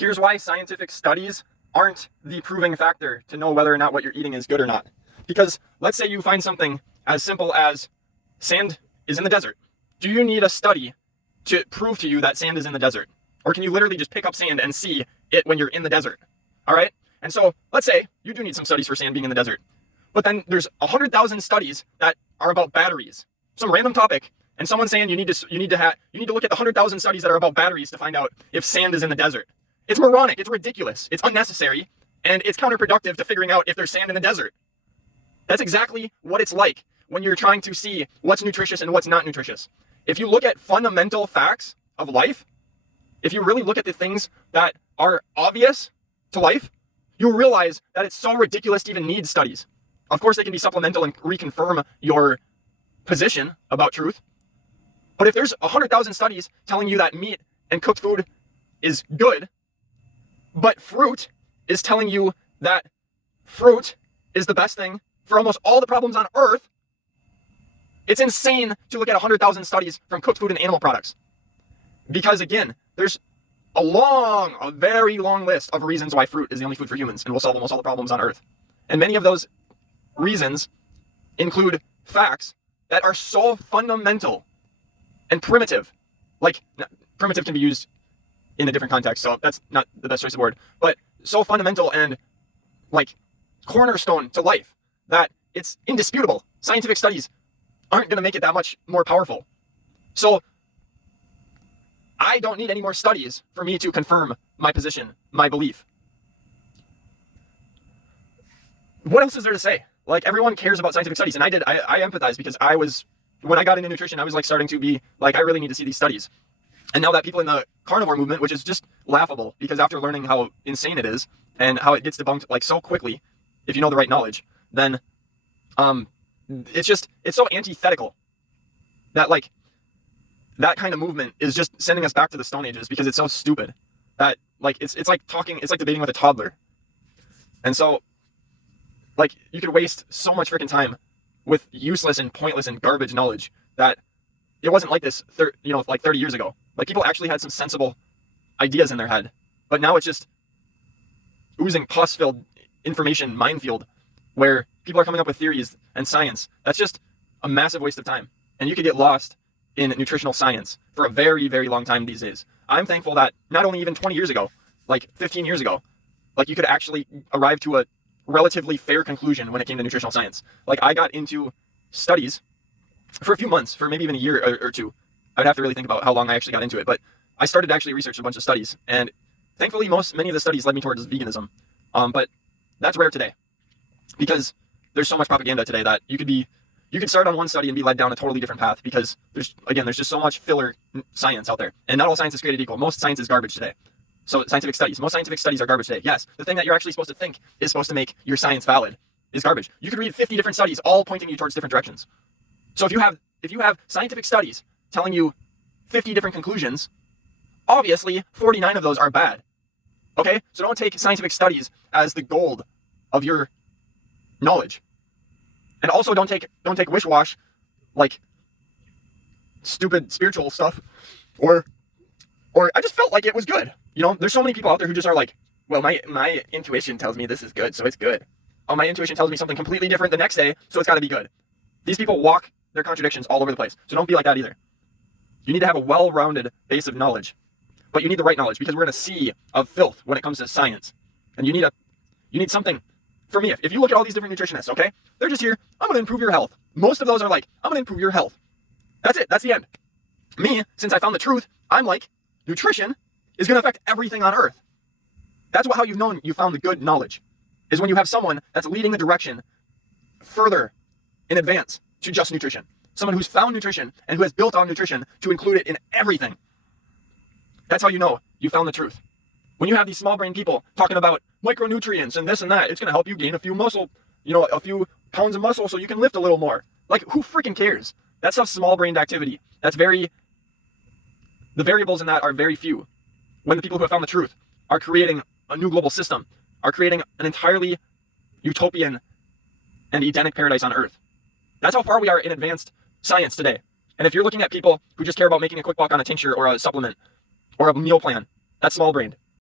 Here's why scientific studies aren't the proving factor to know whether or not what you're eating is good or not. Because let's say you find something as simple as sand is in the desert. Do you need a study to prove to you that sand is in the desert? Or can you literally just pick up sand and see it when you're in the desert? All right? And so let's say you do need some studies for sand being in the desert. But then there's 100,000 studies that are about batteries. Some random topic, and someone's saying you need to look at the 100,000 studies that are about batteries to find out if sand is in the desert. It's moronic, it's ridiculous, it's unnecessary, and it's counterproductive to figuring out if there's sand in the desert. That's exactly what it's like when you're trying to see what's nutritious and what's not nutritious. If you look at fundamental facts of life, if you really look at the things that are obvious to life, you'll realize that it's so ridiculous to even need studies. Of course, they can be supplemental and reconfirm your position about truth. But if there's 100,000 studies telling you that meat and cooked food is good, but fruit is telling you that fruit is the best thing for almost all the problems on earth, it's insane to look at 100,000 studies from cooked food and animal products. Because again, there's a very long list of reasons why fruit is the only food for humans and will solve almost all the problems on earth. And many of those reasons include facts that are so fundamental and primitive. Like, primitive can be used in a different context, so that's not the best choice of word, but so fundamental and like cornerstone to life that it's indisputable. Scientific studies aren't going to make it that much more powerful. So I don't need any more studies for me to confirm my position, my belief. What else is there to say? Like, everyone cares about scientific studies, and I empathize because when I got into nutrition, I was like starting to be like, I really need to see these studies. And now that people in the carnivore movement, which is just laughable, because after learning how insane it is and how it gets debunked like so quickly, if you know the right knowledge, then it's so antithetical that like that kind of movement is just sending us back to the Stone Ages because it's so stupid that like it's like debating with a toddler. And so like you could waste so much freaking time with useless and pointless and garbage knowledge that it wasn't like this 30 years ago. Like, people actually had some sensible ideas in their head, but now it's just oozing pus-filled information minefield where people are coming up with theories and science. That's just a massive waste of time. And you could get lost in nutritional science for a very, very long time these days. I'm thankful that not only even 20 years ago, like 15 years ago, like you could actually arrive to a relatively fair conclusion when it came to nutritional science. Like, I got into studies for a few months, for maybe even a year or two. I'd have to really think about how long I actually got into it, but I started to actually research a bunch of studies, and thankfully many of the studies led me towards veganism. But that's rare today because there's so much propaganda today that you could start on one study and be led down a totally different path because there's just so much filler science out there, and not all science is created equal. Most science is garbage today. So most scientific studies are garbage today. Yes, the thing that you're actually supposed to think is supposed to make your science valid is garbage. You could read 50 different studies all pointing you towards different directions. So if you have scientific studies telling you 50 different conclusions, obviously 49 of those are bad. Okay? So don't take scientific studies as the gold of your knowledge. And also don't take wish-wash, like stupid spiritual stuff, or I just felt like it was good. You know, there's so many people out there who just are like, well, my intuition tells me this is good, so it's good. Oh, my intuition tells me something completely different the next day, so it's got to be good. These people walk their contradictions all over the place. So don't be like that either. You need to have a well-rounded base of knowledge, but you need the right knowledge because we're in a sea of filth when it comes to science. And you need something. For me, if you look at all these different nutritionists, okay, they're just here, I'm going to improve your health. Most of those are like, I'm going to improve your health. That's it. That's the end. Me, since I found the truth, I'm like, nutrition is going to affect everything on earth. That's how you've known you found the good knowledge, is when you have someone that's leading the direction further in advance to just nutrition. Someone who's found nutrition and who has built on nutrition to include it in everything. That's how you know you found the truth. When you have these small brain people talking about micronutrients and this and that, it's going to help you gain a few pounds of muscle so you can lift a little more. Like, who freaking cares? That's stuff's small brained activity. The variables in that are very few. When the people who have found the truth are creating a new global system, are creating an entirely utopian and Edenic paradise on earth. That's how far we are in advanced science today. And if you're looking at people who just care about making a quick buck on a tincture or a supplement or a meal plan, that's small brained.